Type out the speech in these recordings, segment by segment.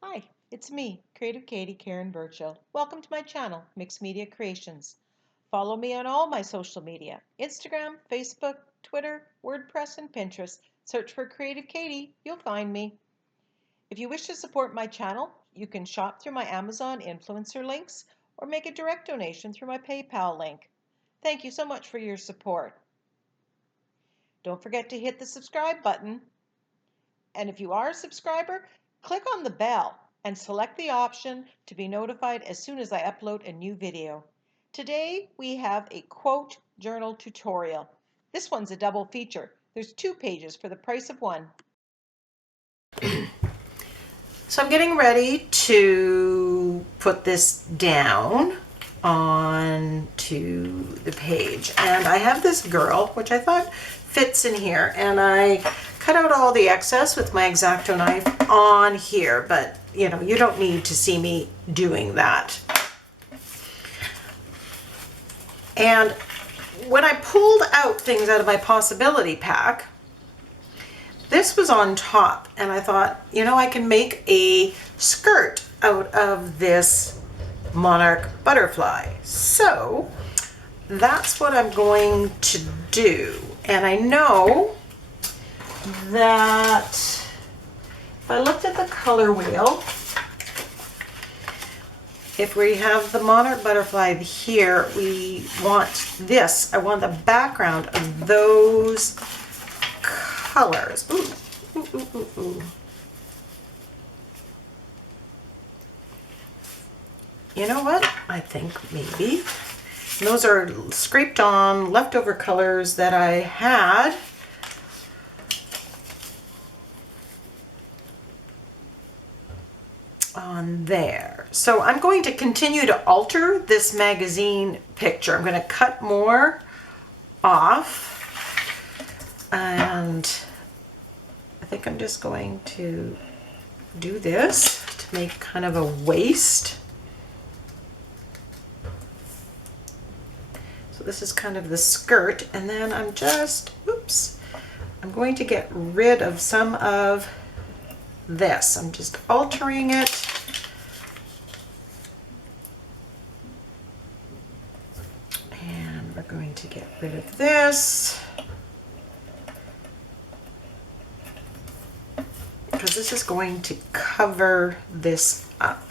Hi, it's me, Creative Katie Karen Burchill. Welcome to my channel, Mixed Media Creations. Follow me on all my social media, Instagram, Facebook, Twitter, WordPress, and Pinterest. Search for Creative Katie, you'll find me. If you wish to support my channel, you can shop through my Amazon influencer links or make a direct donation through my PayPal link. Thank you so much for your support. Don't forget to hit the subscribe button. And if you are a subscriber, click on the bell and select the option to be notified as soon as I upload a new video. Today we have a quote journal tutorial. This one's a double feature. There's 2 pages for the price of one. So I'm getting ready to put this down onto the page, and I have this girl which I thought fits in here, and I cut out all the excess with my X-Acto knife on here, but you know, you don't need to see me doing that. And when I pulled out things out of my possibility pack, this was on top, and I thought, you know, I can make a skirt out of this monarch butterfly. So that's what I'm going to do. And I know that if I looked at the color wheel, if we have the monarch butterfly here, we want this. I want the background of those colors. Ooh, ooh, ooh, ooh, ooh. You know what? I think maybe those are scraped on leftover colors that I had. On there. So I'm going to continue to alter this magazine picture. I'm going to cut more off, and I think I'm just going to do this to make kind of a waist. So this is kind of the skirt, and then I'm just, oops, I'm going to get rid of some of this. I'm just altering it. And we're going to get rid of this, because this is going to cover this up.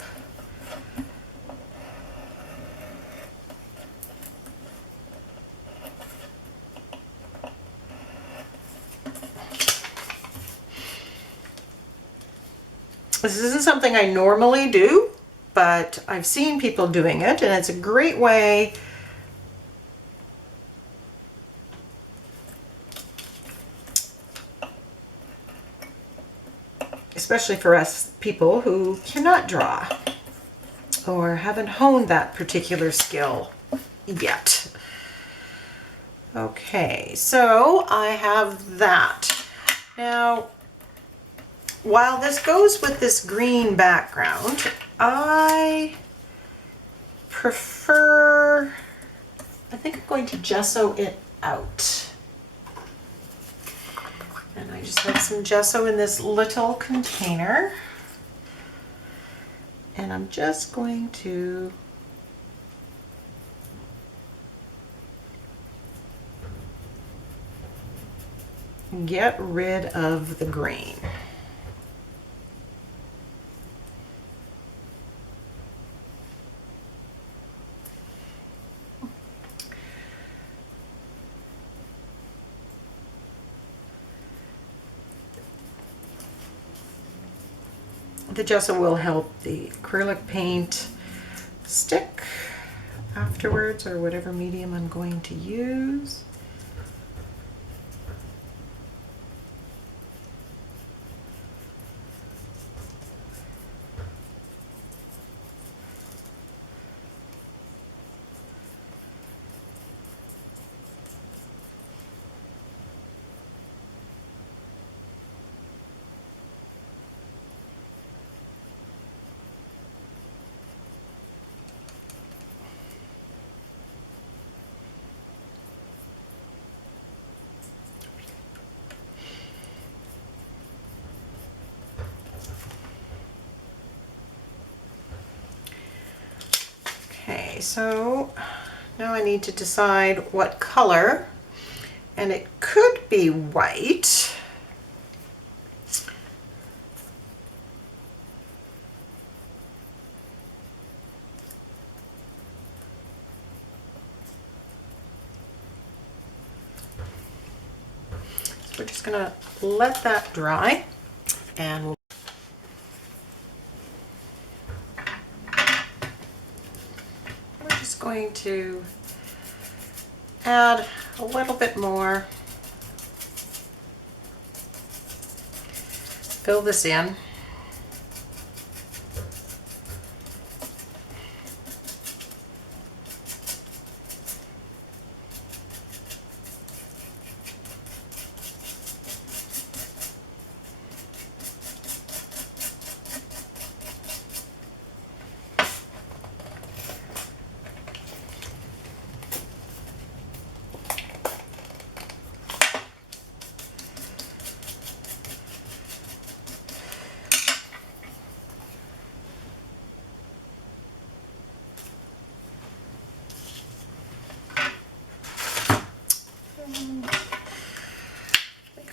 This isn't something I normally do, but I've seen people doing it, and it's a great way especially for us people who cannot draw or haven't honed that particular skill yet. Okay, so I have that. Now, while this goes with this green background, I prefer, I think I'm going to gesso it out. And I just have some gesso in this little container. And I'm just going to get rid of the green. The gesso will help the acrylic paint stick afterwards, or whatever medium I'm going to use. Okay, so now I need to decide what color, and it could be white. So we're just gonna let that dry, and we're just going to add a little bit more. Fill this in.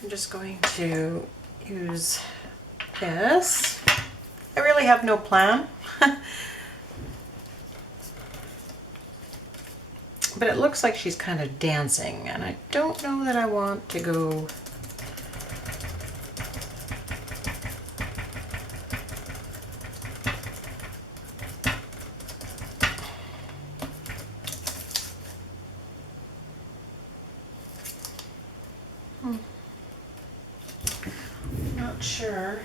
I'm just going to use this. I really have no plan, but it looks like she's kind of dancing, and I don't know that I want to go. Not sure.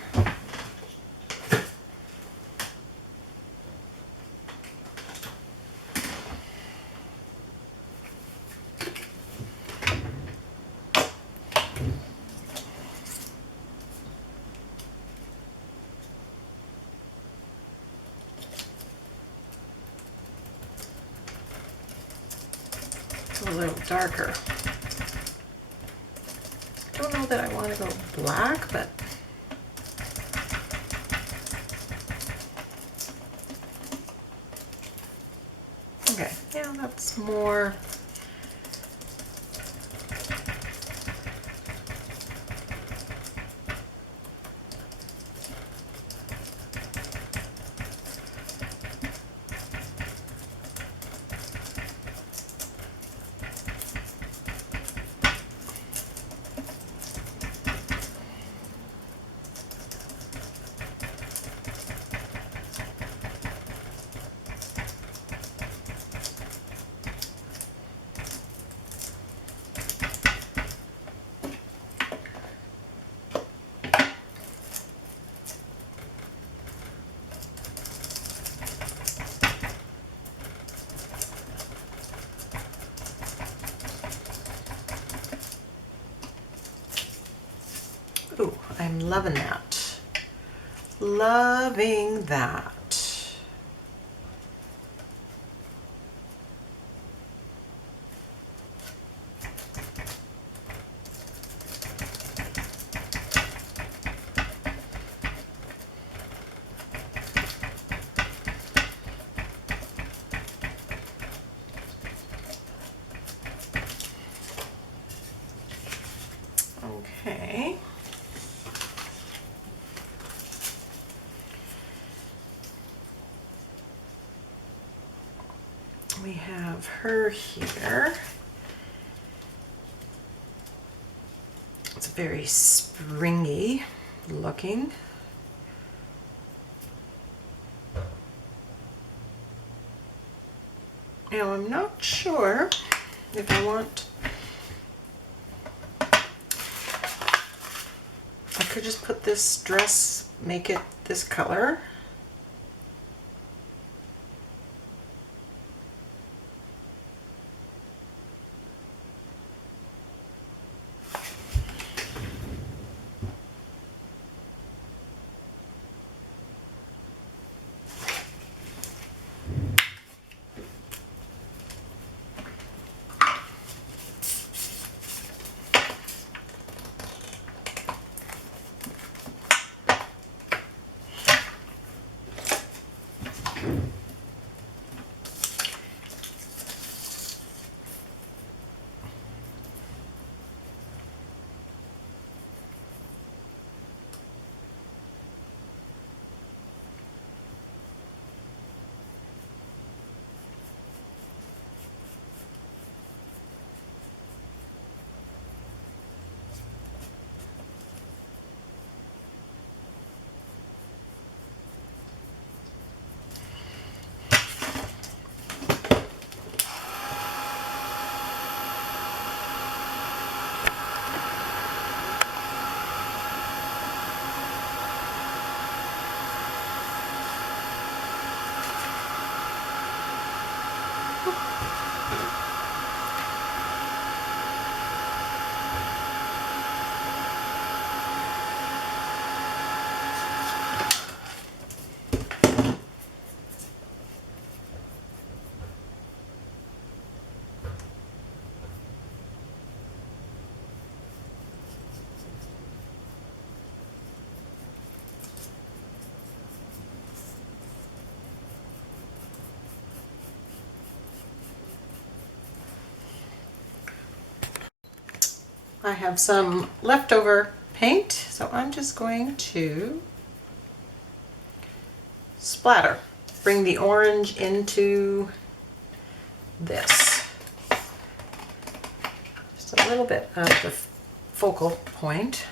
It's a little darker. Don't know that I want to go black, but okay, yeah, that's more. Ooh, I'm loving that. Loving that. Okay. We have her here. It's very springy looking. Now I'm not sure if I want, I could just put this dress, make it this color. I have some leftover paint, so I'm just going to splatter. Bring the orange into this. Just a little bit of the focal point.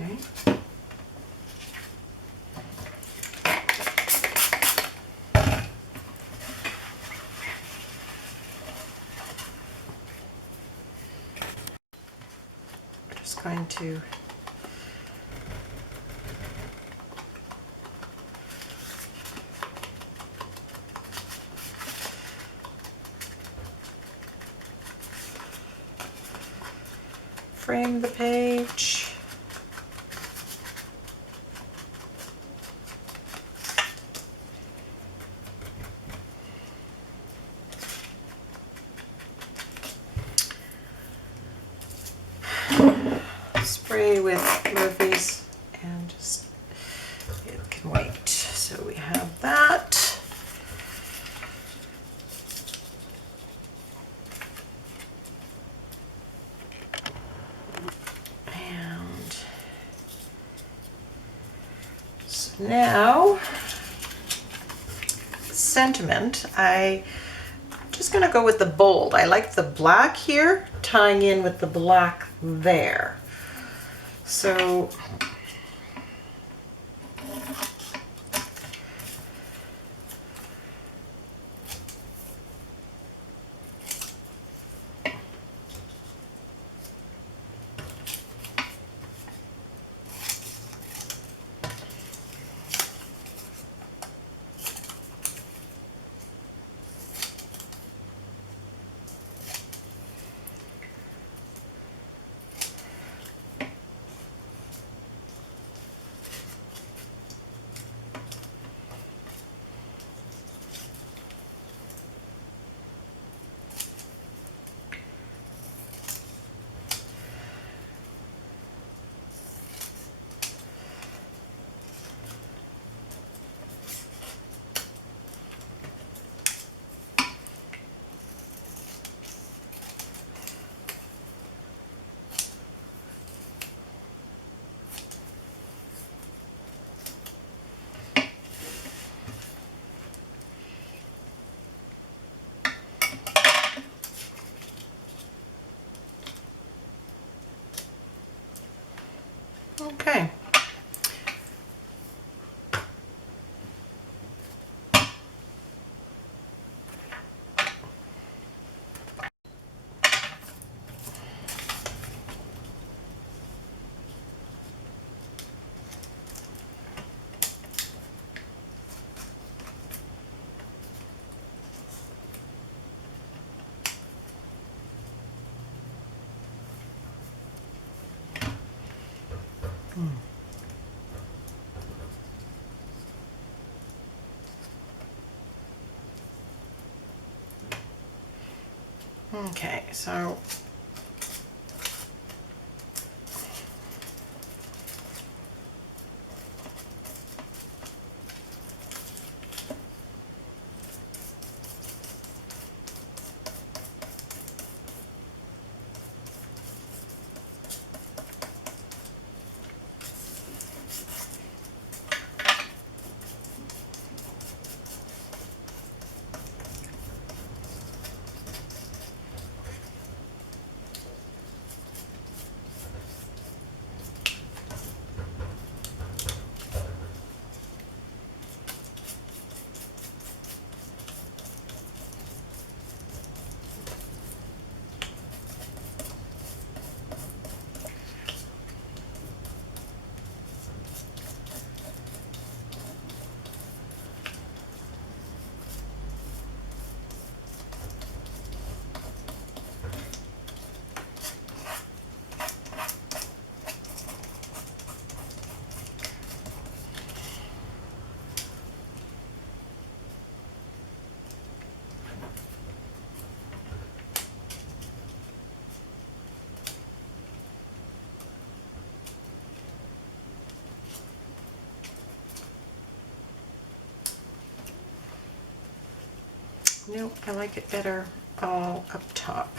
Okay. Just going to frame the page. Spray with Murphy's and just, it can wait. So we have that. And so now, sentiment, I'm just gonna go with the bold. I like the black here tying in with the black there. So okay. Okay, so No, I like it better all up top.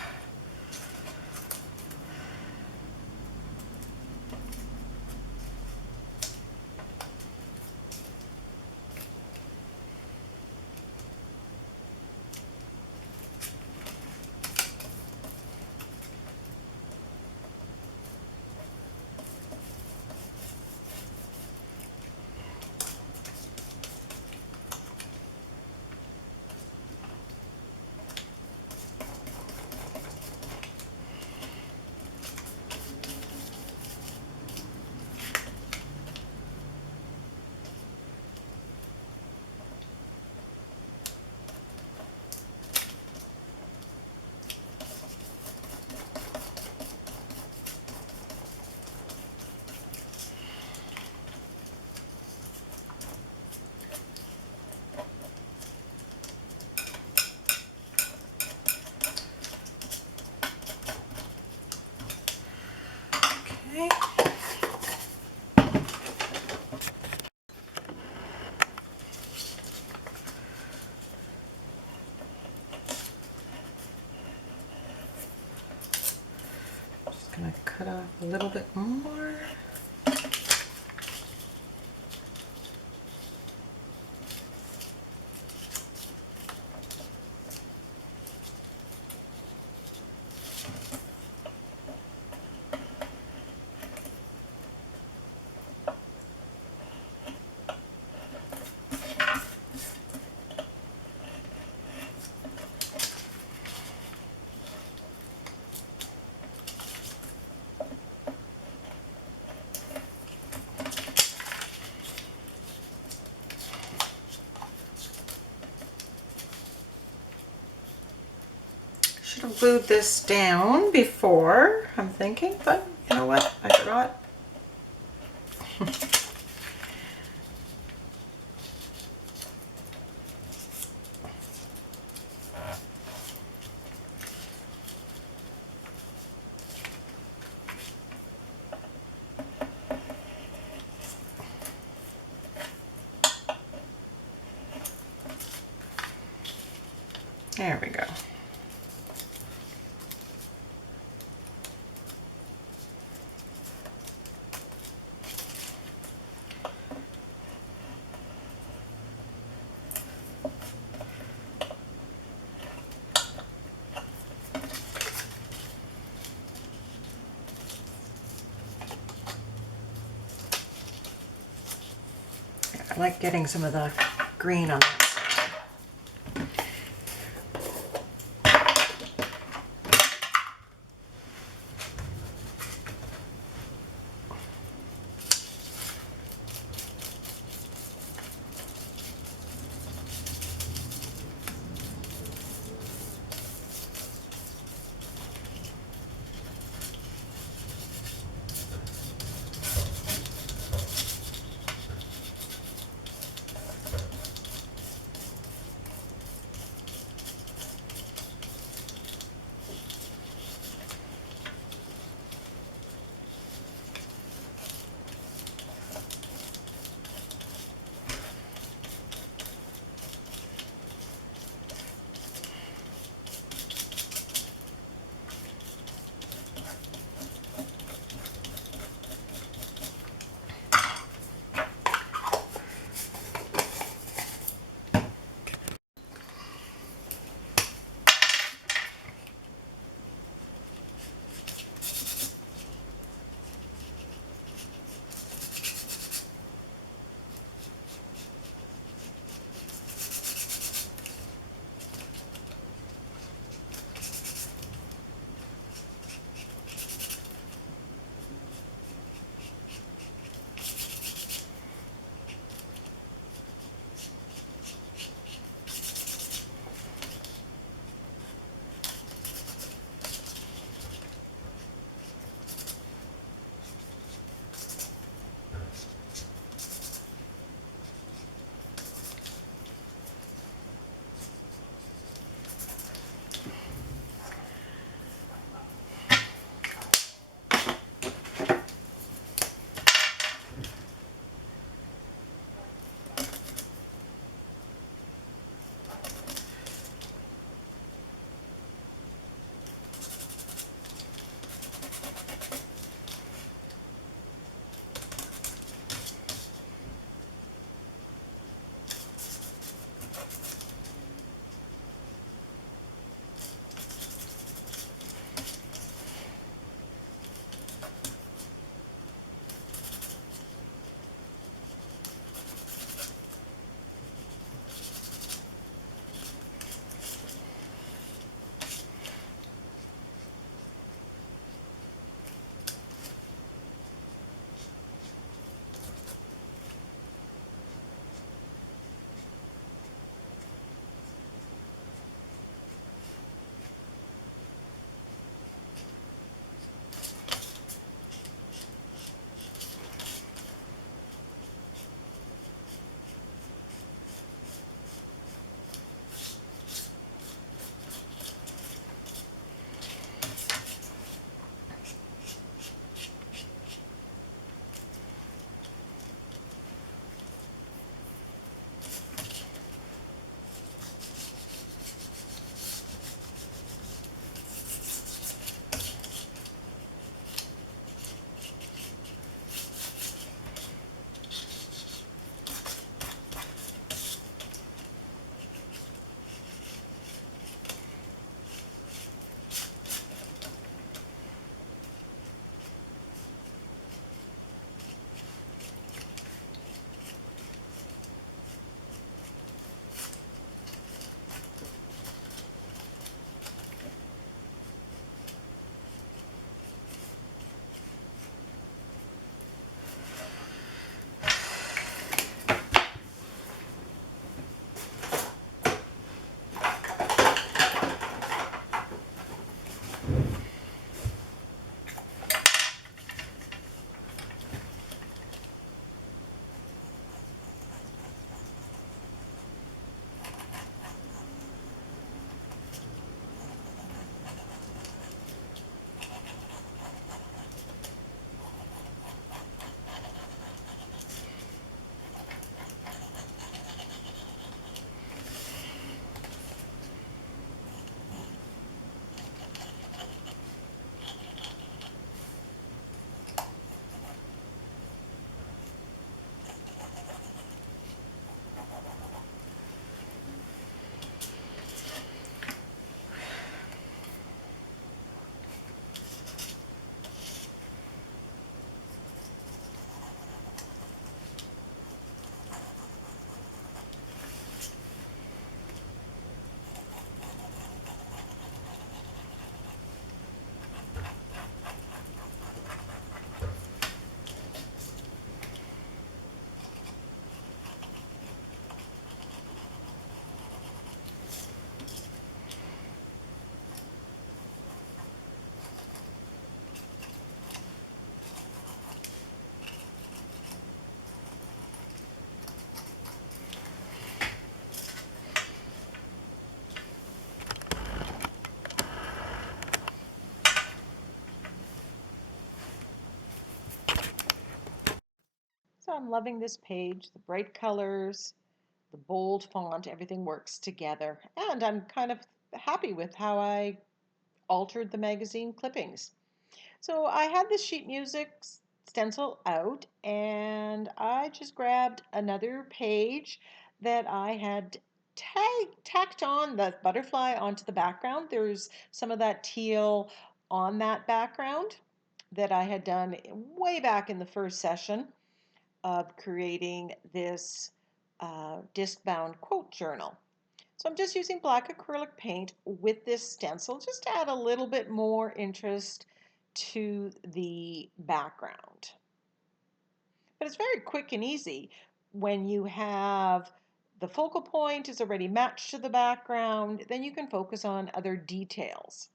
Okay. Just gonna cut off a little bit more. Should have glued this down before, I'm thinking, but you know what, I forgot. There we go. I like getting some of the green on that. I'm loving this page, the bright colors, the bold font, everything works together. And I'm kind of happy with how I altered the magazine clippings. So I had this sheet music stencil out and I just grabbed another page that I had tacked on the butterfly onto the background. There's some of that teal on that background that I had done way back in the first session of creating this disc-bound quote journal. So I'm just using black acrylic paint with this stencil just to add a little bit more interest to the background. But it's very quick and easy when you have the focal point is already matched to the background, then you can focus on other details.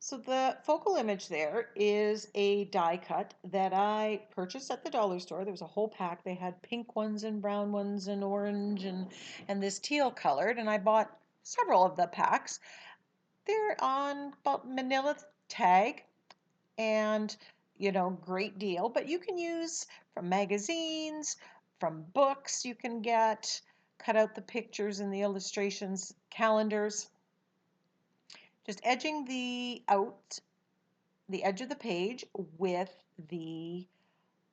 So the focal image there is a die cut that I purchased at the dollar store. There was a whole pack. They had pink ones and brown ones and orange and this teal colored, and I bought several of the packs. They're on about manila tag and great deal, but you can use from magazines, from books you can get, cut out the pictures and the illustrations, calendars. Just edging the edge of the page with the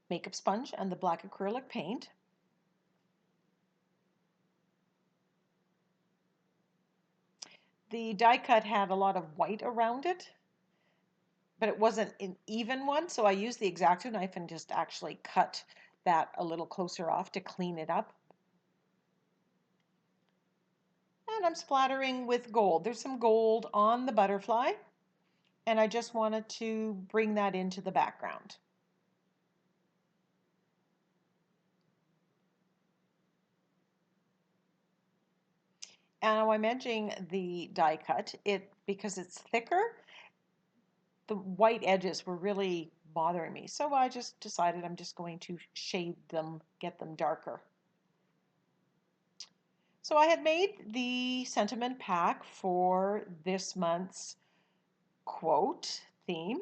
makeup sponge and the black acrylic paint. The die cut had a lot of white around it, but it wasn't an even one, so I used the X-Acto knife and just actually cut that a little closer off to clean it up. And I'm splattering with gold. There's some gold on the butterfly, and I just wanted to bring that into the background. And now I'm edging the die cut because it's thicker. The white edges were really bothering me, so I just decided I'm just going to shade them, get them darker. So I had made the sentiment pack for this month's quote theme,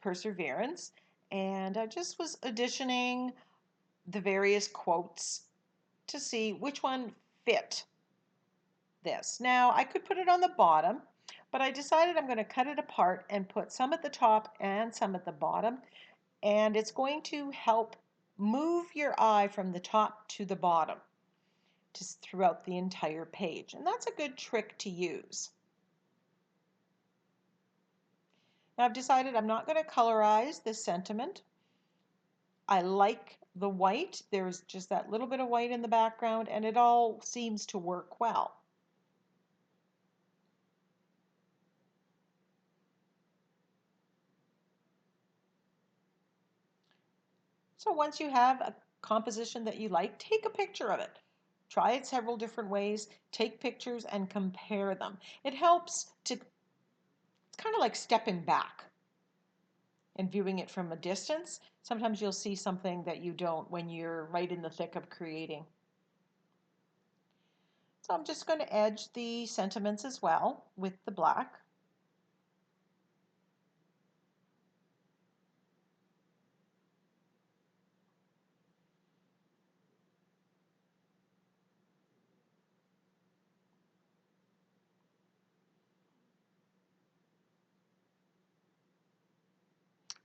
perseverance, and I just was auditioning the various quotes to see which one fit this. Now I could put it on the bottom, but I decided I'm going to cut it apart and put some at the top and some at the bottom, and it's going to help move your eye from the top to the bottom just throughout the entire page, and that's a good trick to use. Now I've decided I'm not going to colorize this sentiment. I like the white. There's just that little bit of white in the background and it all seems to work well. So once you have a composition that you like, take a picture of it. Try it several different ways, take pictures and compare them. It helps to, it's kind of like stepping back and viewing it from a distance. Sometimes you'll see something that you don't when you're right in the thick of creating. So I'm just going to edge the sentiments as well with the black.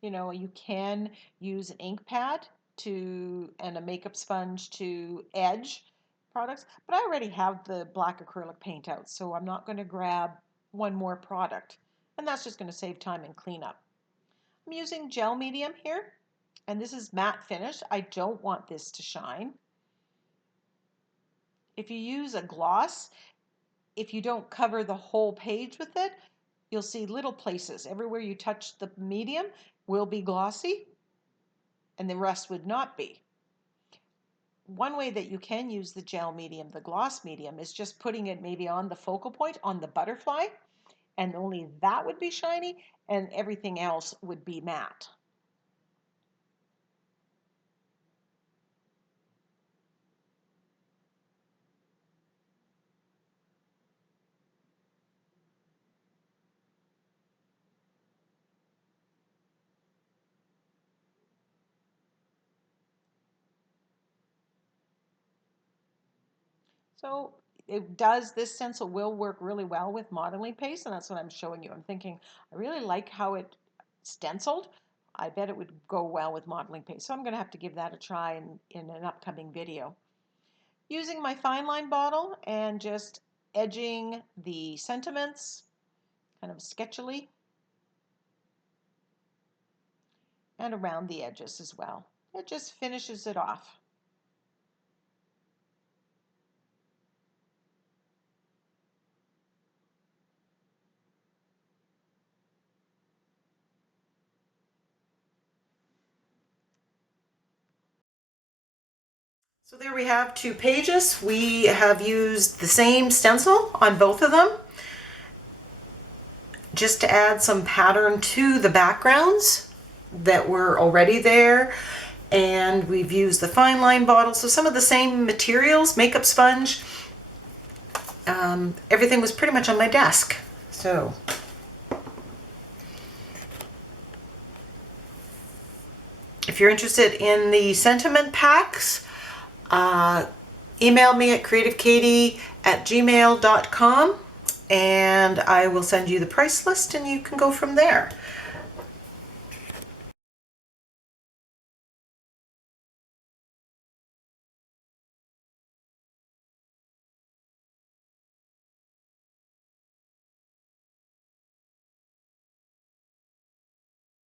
You can use an ink pad and a makeup sponge to edge products, but I already have the black acrylic paint out, so I'm not going to grab one more product, and that's just going to save time and cleanup. I'm using gel medium here, and this is matte finish. I don't want this to shine. If you use a gloss, if you don't cover the whole page with it, you'll see little places. Everywhere you touch the medium will be glossy, and the rest would not be. One way that you can use the gel medium, the gloss medium, is just putting it maybe on the focal point, on the butterfly, and only that would be shiny, and everything else would be matte. So this stencil will work really well with modeling paste, and that's what I'm showing you. I'm thinking, I really like how it stenciled. I bet it would go well with modeling paste. So I'm going to have to give that a try in an upcoming video. Using my fine line bottle and just edging the sentiments kind of sketchily and around the edges as well. It just finishes it off. So there we have 2 pages. We have used the same stencil on both of them just to add some pattern to the backgrounds that were already there. And we've used the fine line bottle, so some of the same materials, makeup sponge. Everything was pretty much on my desk. So if you're interested in the sentiment packs, email me at creativekatie@gmail.com and I will send you the price list and you can go from there.